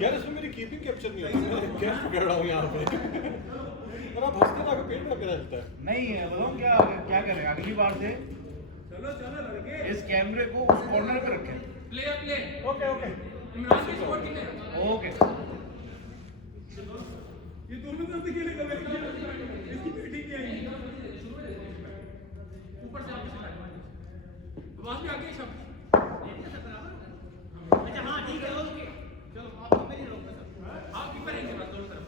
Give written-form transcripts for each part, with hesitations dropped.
यार इसमें मेरी कीपिंग कैप्चर नहीं होती, मैं क्या पकड़ रहा हूँ यहाँ पे। और आप हंसते ना पेट में मेरा चलता है। नहीं है बताओ क्या क्या करें अगली बार से चलो चलो लड़के इस कैमरे को उस कॉर्नर पे रखें। प्ले ओके ओके इमरान की स्कोर कितने ओके ये दोनों तरफ से खेलेगा मेरे को इसकी बैटिंग नहीं आएगी ऊपर से आपके साइड आवाज भी आगे सब अच्छा हां ठीक है ओके चलो आप मेरी रोक सर आप कीपर हैं बस दोनों तरफ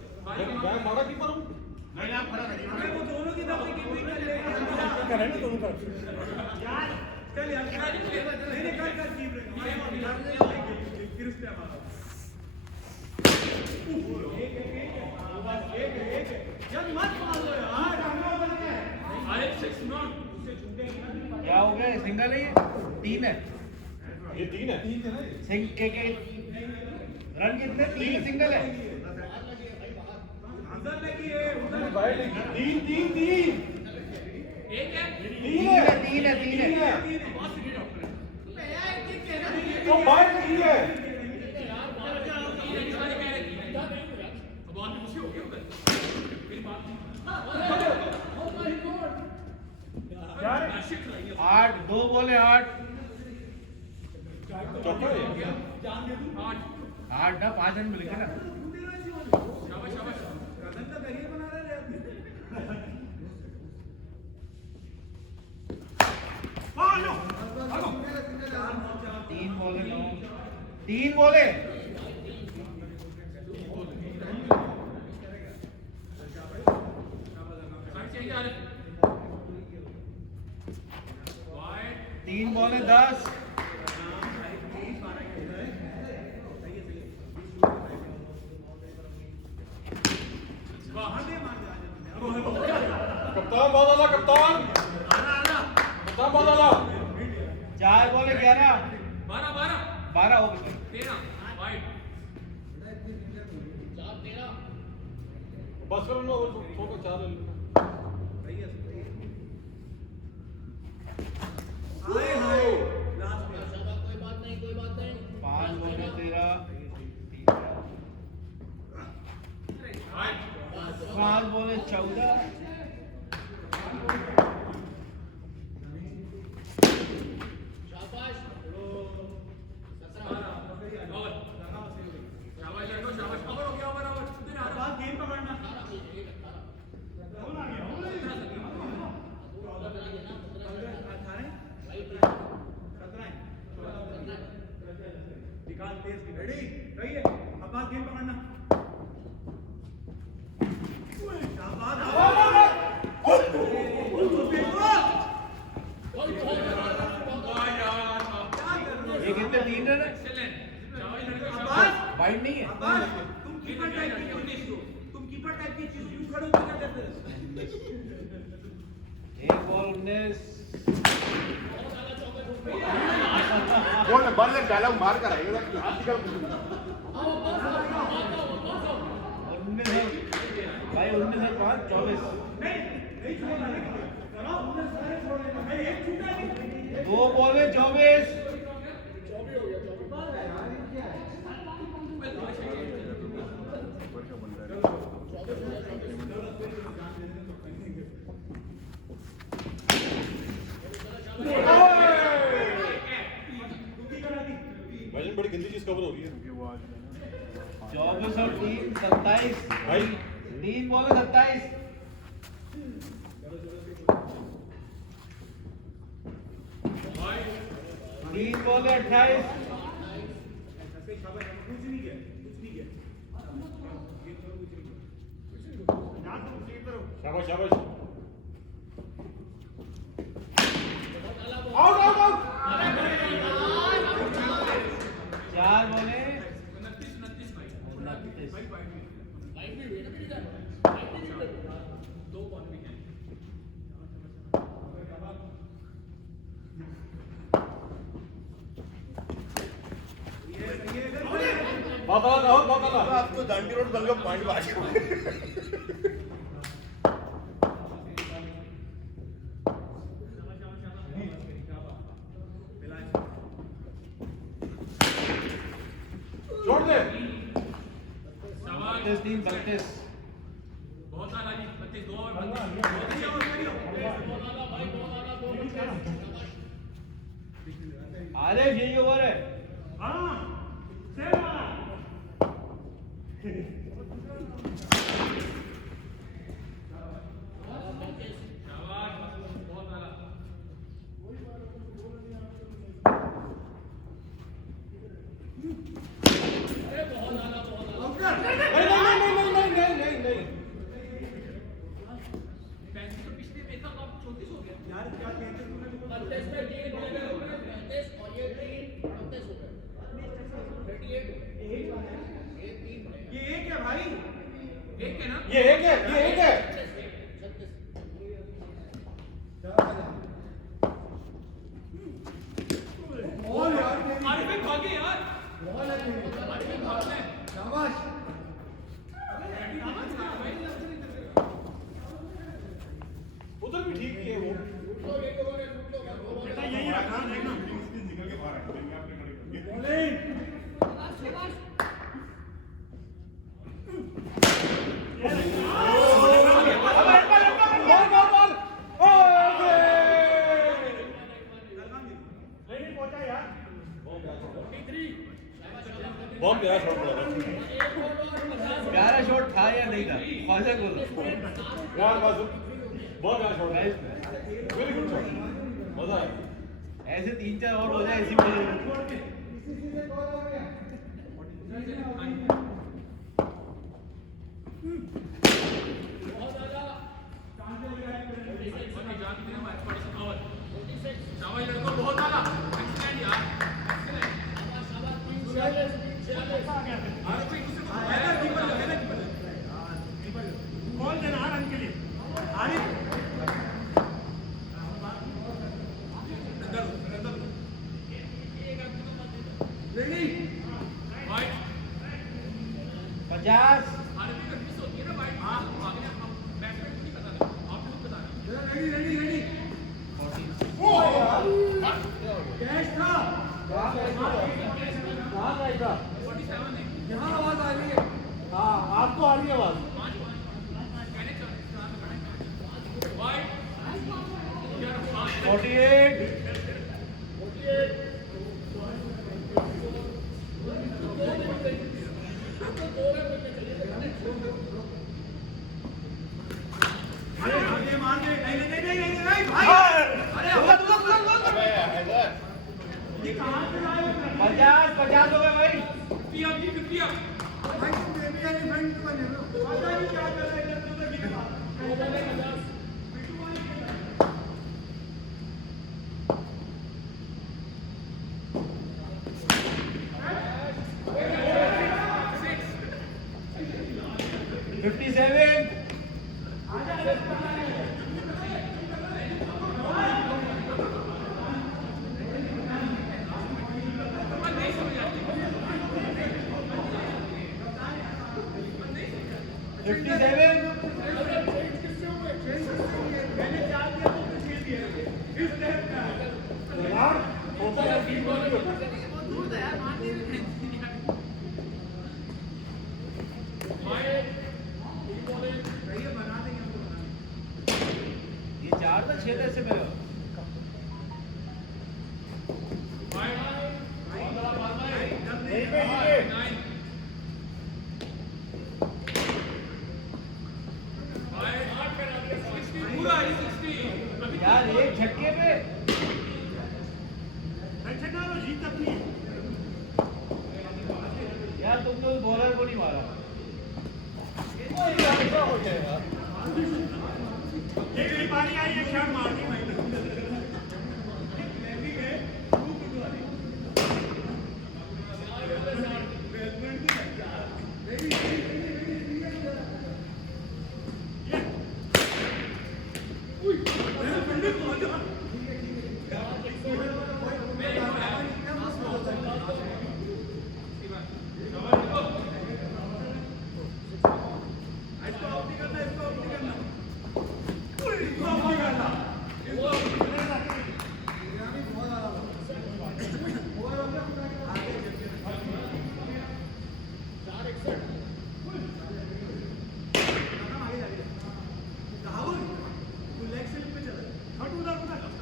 मैं मारा कीपर हूँ। नहीं आप खड़ा रहिए अरे वो दोनों की तरफ से कीपिंग कर ले करें ना दोनों तरफ। यार चल यार नहीं कर कीप रहे फिर उस पे हमारा यार मत मारो यार अरे 6 नॉट उससे छूटेगी ना क्या हो गया सिंगल है ये 3 है ये 3 है। सिंग के रन कितने 3 सिंगल है अंदर लगी है उधर बाहर लगी। 3 एक है 3 है तो बाहर लगी है। आठ 2 बोले 8 चौका है। 8 ना 5 रन मिलेंगे ना शाबाश शाबाश रतन का करियर बना रहे हैं आलो आलो 3 बोले 9 3 बोले तीन बोले 10 कप्तान बादला कप्तान बादला 4 बोले 11 12 12 हो गए 13 वाइड बस करो ना और छोटा 4 ले लो। हाय हाय लास्ट में 5 बोले 13 5 बोले 14 शाबाश लड़को शाबाश ओवर हो गया ओवर कितने आ रहा गेम पकड़ना निकाल तेज की रेडी सही है अब बात गेम पकड़ना ये कितने 3 रन है वाइड नहीं है तुम कीपर टाइप की चीज क्यों खड़े होकर क्या करते हो 1 बॉल 19 कौन है बर्ले डायलॉग मार कर आएगा आजकल 19 भाई 19 है 5 24 2 बॉले 24 भाई बड़ी गंदी चीज कवर हो रही है 24 और 3 27 भाई 3 बॉले 27 3 बॉले 28 शाबाश शाबाश आउट आउट आउट 4 बॉले 29 भाई 29 दो बॉल भी हैं बादला आपको दांडी रोड दलगा पॉइंट बाज छोड़ दे 32 32 बहुत आला जी 32 2 और 32 आले यही ओवर है हां सेव वाला नहीं। ये एक है भाई एक है ना ये एक है बॉल यार आरिफ भागे यार आरिफ भाग ले शाबाश उधर भी ठीक है वो बेटा यही रखा देखना निकल के बाहर आएंगे आपने खड़े कर बॉलिंग नहीं पहुंचा यार बहुत प्यारा शॉट पड़ा प्यारा शॉट था या नहीं था ख्वाजा को यार बस बहुत प्यारा शॉट है वेरी गुड शॉट मजा आया ऐसे 3-4 और हो जाए ऐसी बॉलिंग बहुत आला कॉल देना रन के लिए आरिफ रेडी 50 रेडी कैच था यहाँ आवाज आ रही है हाँ आपको आ रही है आवाज 48 आगे मार दे नहीं भाई अरे ये कहाँ से लाए 50 हो गए भाई 50 भाई तुम बेबी एलिफेंट बने हो पता नहीं क्या कर रहे हैं इधर उधर गिर ये 4 था 6 ऐसे में यार एक झटके पे जीत अपनी यार तुम तो बॉलर को नहीं मारा हो गया यार एक बारी आई एक शॉट मार दी भाई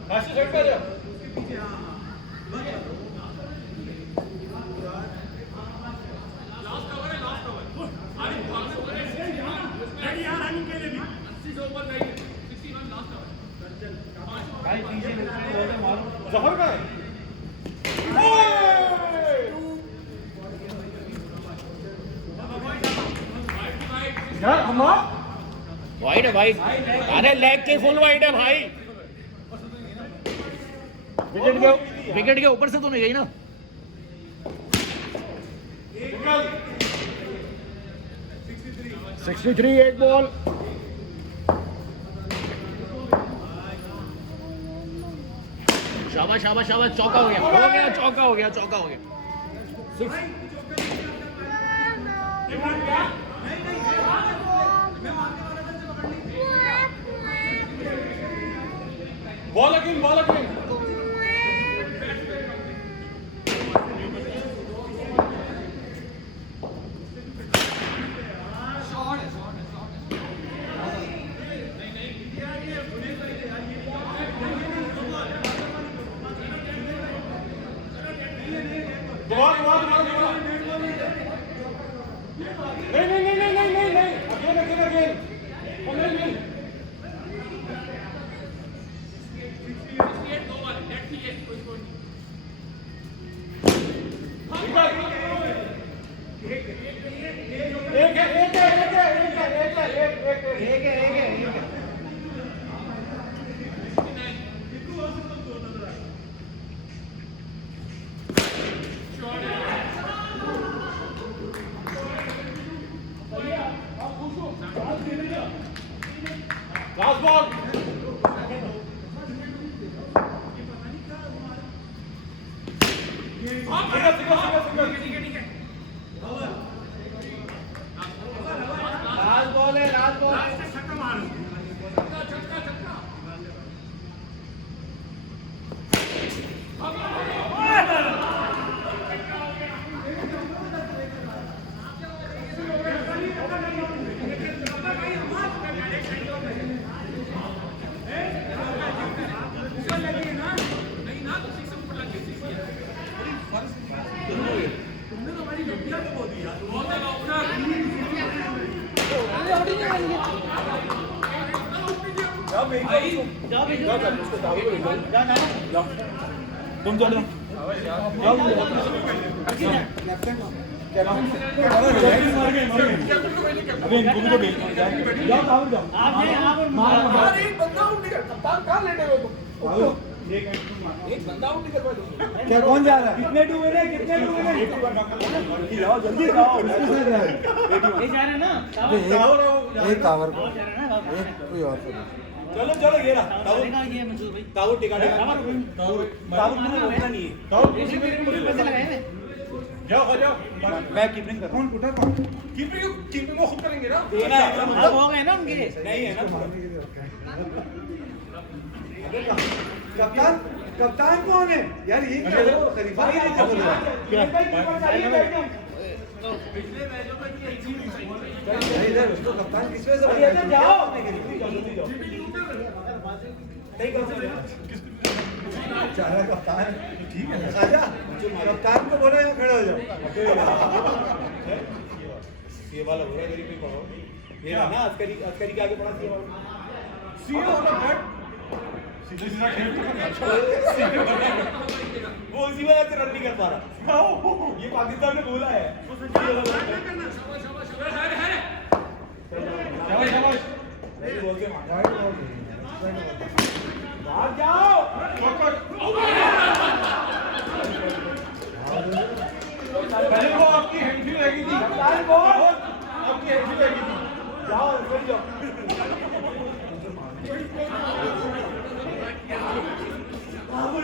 फास्ट साइड पे आ जा भाई पीछे मारो जफर का है यार हमारा वाइड है भाई, अरे लेग के फुल वाइड है भाई। विकेट के ऊपर से तो नहीं गई ना। सिक्सटी थ्री एक बॉल शाबाश शाबाश शाबाश, चौका हो गया चौका हो गया चौका हो गया। Ball again last ball last ball है लास्ट बॉल तुम चलो क्या कौन जा रहा है? कितने डूबे रे जाओ जल्दी जाओ ये जा रहे हैं ना एक कावर को एक कोई और चलो चलो ये रहा ये मंजूर भाई ताऊ टिका ताऊ बोलना नहीं है ताऊ पैसे लगाए हैं जाओ हो जाओ मैं कीपिंग कर कौन पुटर कौन कीपिंग वो खुद करेंगे ना देना है अब हो गए ना उनके नहीं है ना कप्तान कप्तान कौन है यार ये क्या हो खलीफा क्या इधर उसको कप्तान किस वजह से जाओ नहीं कौन सा चारा कप्तान ठीक है आजा कप्तान को बोला यहाँ खड़े हो जाओ ये वाला हो रहा है कोई पढ़ो ये रहा ना अस्करी के आगे बढ़ा दिया सीए होगा बैट सीधा सीधा खेल तो वो उसी वजह से रन नहीं कर पा रहा ये पाकिस्तान ने बोला है शाबाश नहीं बोल के बाहर जाओ पहले वो आपकी हैंडफी लगी थी आपकी हैंडफी लगी थी जाओ फिर जाओ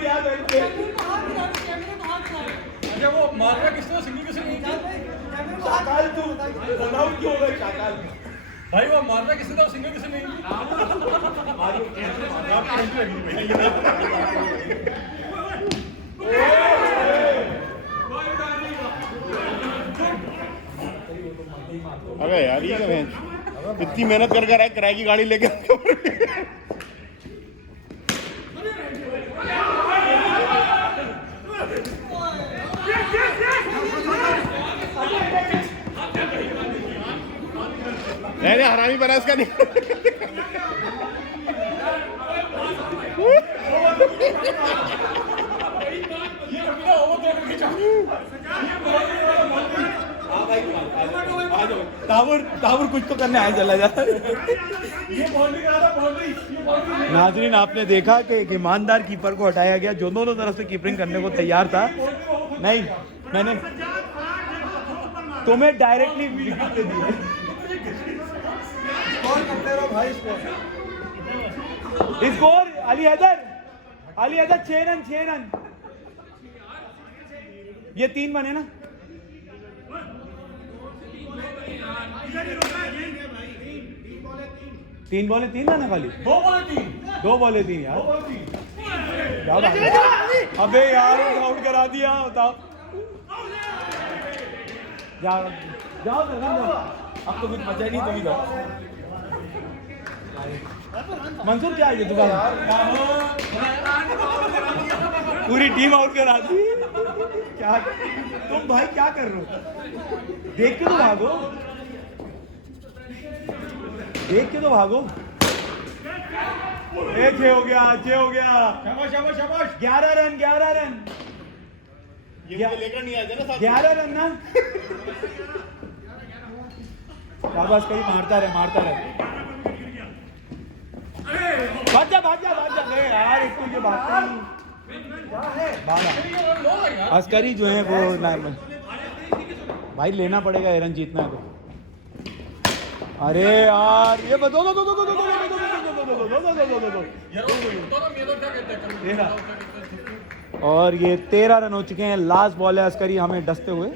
याद है अच्छा वो मारना किसने सिंगल किसने नहीं था शाकाल तू रनआउट क्यों हो गए शाकाल भाई वो मारना किसने था सिंगल किसने नहीं अबे यार ये क्या इतनी मेहनत कर कर आए किराए की गाड़ी लेके मैंने हरामी बना इसका नहीं। हाँ भाई आ जाओ। ताबुर कुछ तो करने आया चला जा। ये बाउंड्री करा था, बाउंड्री। नाजरीन, आपने देखा कि एक ईमानदार कीपर को हटाया गया जो दोनों तरफ से कीपिंग करने को तैयार था। नहीं, मैंने तुम्हें डायरेक्टली विकेट दे दी। Score Ali Haider 6 run. ये 3 बने ना। तीन बॉले 3 रन है खाली। 2 बॉले 3 यार। अबे यार आउट करा दिया। बताओ जाओ अब तो कुछ बचा नहीं। तुम ही जाओ। मंसूर क्या है तुम्हारा? पूरी टीम आउट करा दी। क्या तुम भाई क्या कर रहे हो? देख के तो भागो। 6 हो गया। शाबाश 11 रन। ये मुझे लेकर नहीं आए थे ना साथ में। 11 रन ना। शाबाश कहीं मारता रहे। भाग जा यार, इसको ये भागता नहीं। अस्करी जो है वो भाई लेना पड़ेगा, रन जीतना है तो। अरे यार ये दो। और ये 13 रन हो चुके हैं। लास्ट बॉल है अस्करी हमें डसते हुए।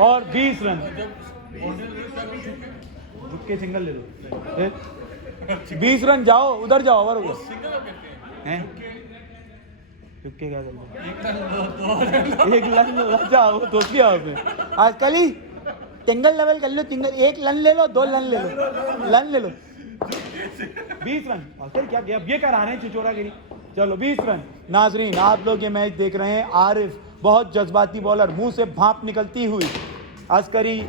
और 20 रन। झुक्के सिंगल ले लो। 20 रन। जाओ उधर जाओ। ओवर हो गया। झुक्के क्या कर एक रन जाओ दोस्ती आपने आजकल ही सिंगल लेवल कर लो। एक रन ले लो, 2 रन ले लो। 20 रन। और फिर क्या किया? ये करा रहे हैं चिचोरागिरी। चलो 20 रन। नाजरीन, आप लोग ये मैच देख रहे हैं। आरिफ बहुत जज्बाती बॉलर, मुंह से भाप निकलती हुई। अस्करी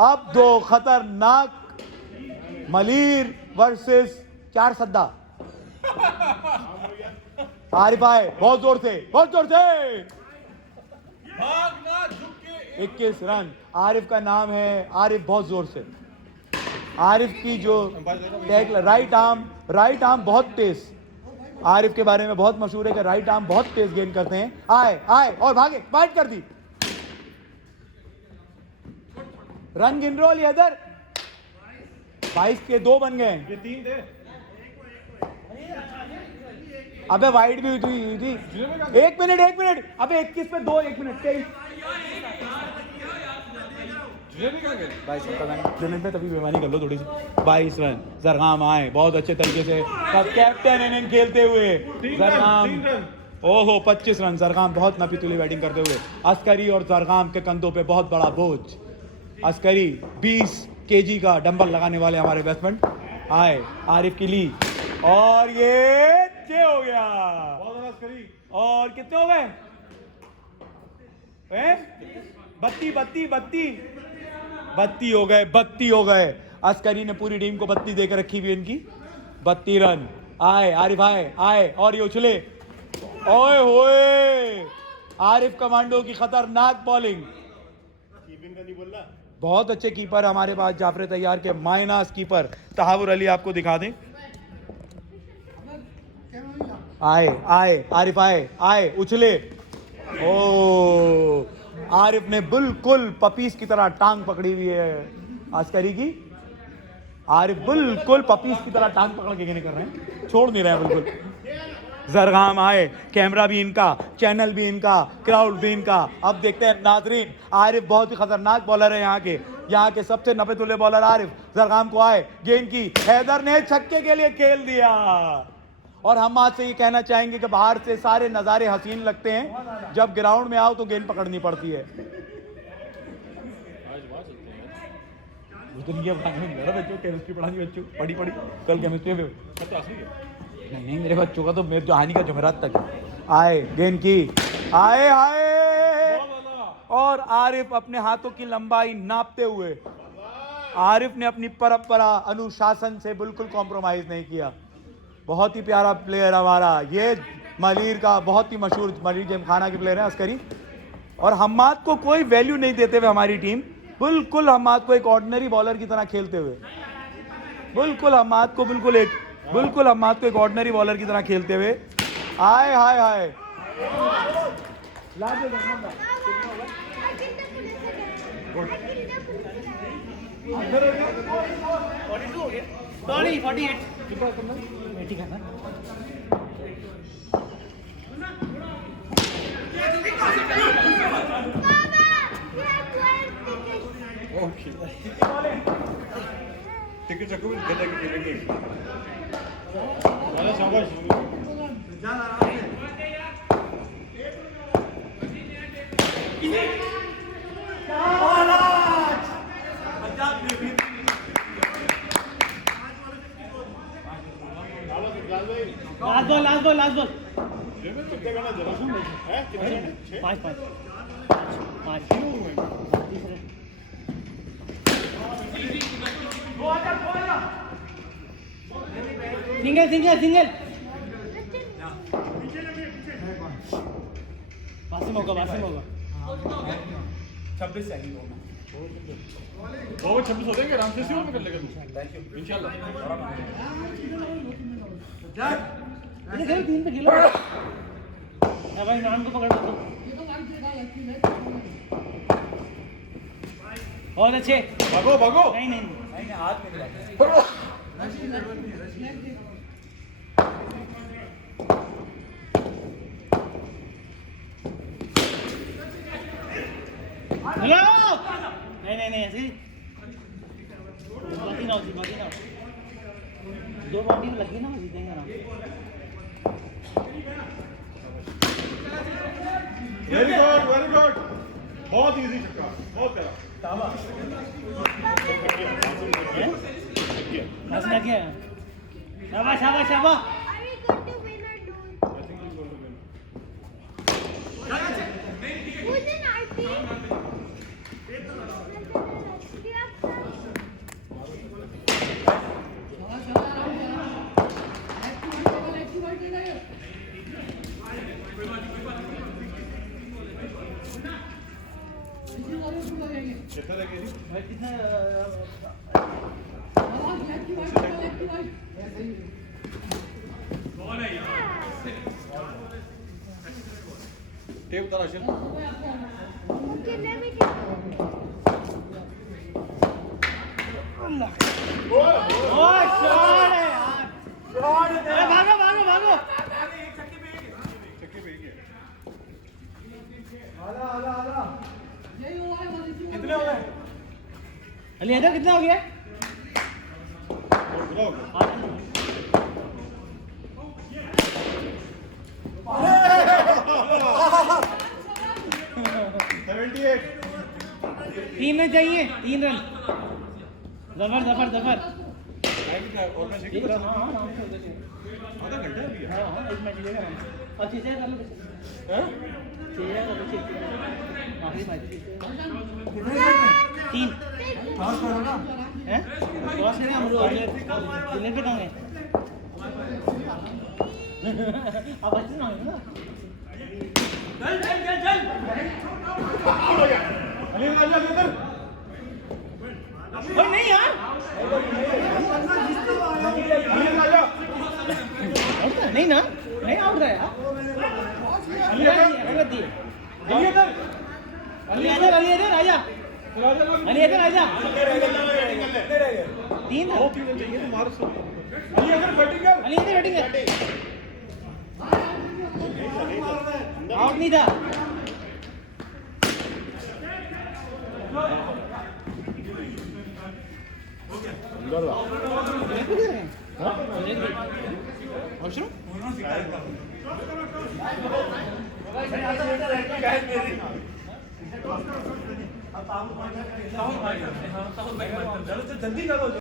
अब 2 खतरनाक मलीर वर्सेस 4 सद्दा। आरिफ आए बहुत जोर से। 21 रन। आरिफ का नाम है आरिफ बहुत जोर से। आरिफ की जो राइट आर्म बहुत तेज। आरिफ के बारे में बहुत मशहूर है कि राइट आर्म बहुत तेज गेंद करते हैं। आए और भागे, बाइट कर दी। रन गिन रो अली हैदर। 22 के 2 बन गए। ये 3 थे। अबे वाइड भी हुई थी। 1 मिनट। अबे 21 पे 2, 1 मिनट 23। पे तभी बेमानी कर लो थोड़ी सी। 22 रन। जरगाम आए बहुत अच्छे तरीके से। कैप्टन इनिंग खेलते हुए जरगाम। ओहो 25 रन। जरगाम बहुत नपीतुली बैटिंग करते हुए। अस्करी और जरगाम के कंधों पे बहुत बड़ा बोझ। अस्करी 20 kg का डंबल लगाने वाले हमारे बैट्समैन आए। आरिफ की ली और ये 6 हो गया। और कितने हो गए? 32 हो गए। अस्करी ने पूरी टीम को 32 देकर रखी हुई इनकी। 32 रन। आए आरिफ आए और ये उछले। ओए होए आरिफ कमांडो की खतरनाक बॉलिंग। कीपिंग का नहीं बोल रहा। बहुत अच्छे कीपर हमारे पास जाफर तैयार के मायनास कीपर तहावुर अली आपको दिखा दें। आए आरिफ आए उछले। ओ आरिफ ने बिल्कुल पपीस की तरह टांग पकड़ी हुई है अस्करी की। आरिफ बिल्कुल पपीस की तरह टांग पकड़ के कर रहे हैं, छोड़ नहीं रहे हैं बिल्कुल। जरगाम आए, कैमरा भी इनका, चैनल भी इनका, क्राउड भी इनका। अब देखते हैं नाजरीन, आरिफ बहुत ही खतरनाक बॉलर है यहाँ के सबसे नपे-तुले बॉलर आरिफ। जरगाम को आए गेंद की, हैदर ने छक्के के लिए खेल दिया। और हम आज से ये कहना चाहेंगे कि बाहर से सारे नज़ारे हसीन लगते हैं, जब ग्राउंड में आओ तो गेंद पकड़नी पड़ती है। बच्चों केमिस्ट्री पढ़ानी, बच्चों पढ़ी कल केमिस्ट्री में नहीं मेरे बच्चों का तो मेरे जो हानि का जुमेरात तक आए गेंद की। आए और आरिफ अपने हाथों की लंबाई नापते हुए, आरिफ ने अपनी परंपरा अनुशासन से बिल्कुल कॉम्प्रोमाइज नहीं किया। बहुत ही प्यारा प्लेयर हमारा ये मलीर का, बहुत ही मशहूर मलीर जिमखाना के प्लेयर है अस्करी। और हम्माद को कोई वैल्यू नहीं देते हुए हमारी टीम, बिल्कुल हम्माद को एक ऑर्डिनरी बॉलर की तरह खेलते हुए, बिल्कुल हम्माद को एक ऑर्डिनरी बॉलर की तरह खेलते हुए। हाय हाय हाय, टिकट रखो गदा की टिकट। लास्ट बॉल कितने गाना जरा सुन है कितने 5 सिंगल पासिंग होगा 26 सेकंड ओवर 26 हो जाएंगे आराम से, सीओ में कर लेगा तू इंशाल्लाह। तीन पे खेलो भाई, नाम को पकड़ लो। बहुत अच्छे, भागो नहीं हाथ में लगा। नहीं ऐसे बाकी ना दो बाउंड्री में लगी ना, जीतेंगे ना। वेरी गुड, बहुत इजी छक्का, बहुत प्यारा। बस ना क्या, शाबाश कितना लगेगी? कितना टेप उतार आशिल। भागो चक्के पे ही है। कितने हो गए? अली इधर कितना हो गया? और बुरा हो गया। तीन रन चाहिए, 3 रन। जफर और मैं सीखी बता रहा हूं। आधा घंटा भी है। हाँ एक मैच लेगा और चीजें कर लो हैं? चीजें कर लो आखिरी मैच 3 टॉस करो ना। हैं टॉस करेंगे हम लोग दिल्ली पे कहोगे आप अच्छे ना हो ना चल अली इधर ओए नहीं यार नहीं ना नहीं आउट गया यार अली इधर आजा 3 चाहिए तो मार अली इधर बैटिंग है आउट नहीं था जल्दी करो।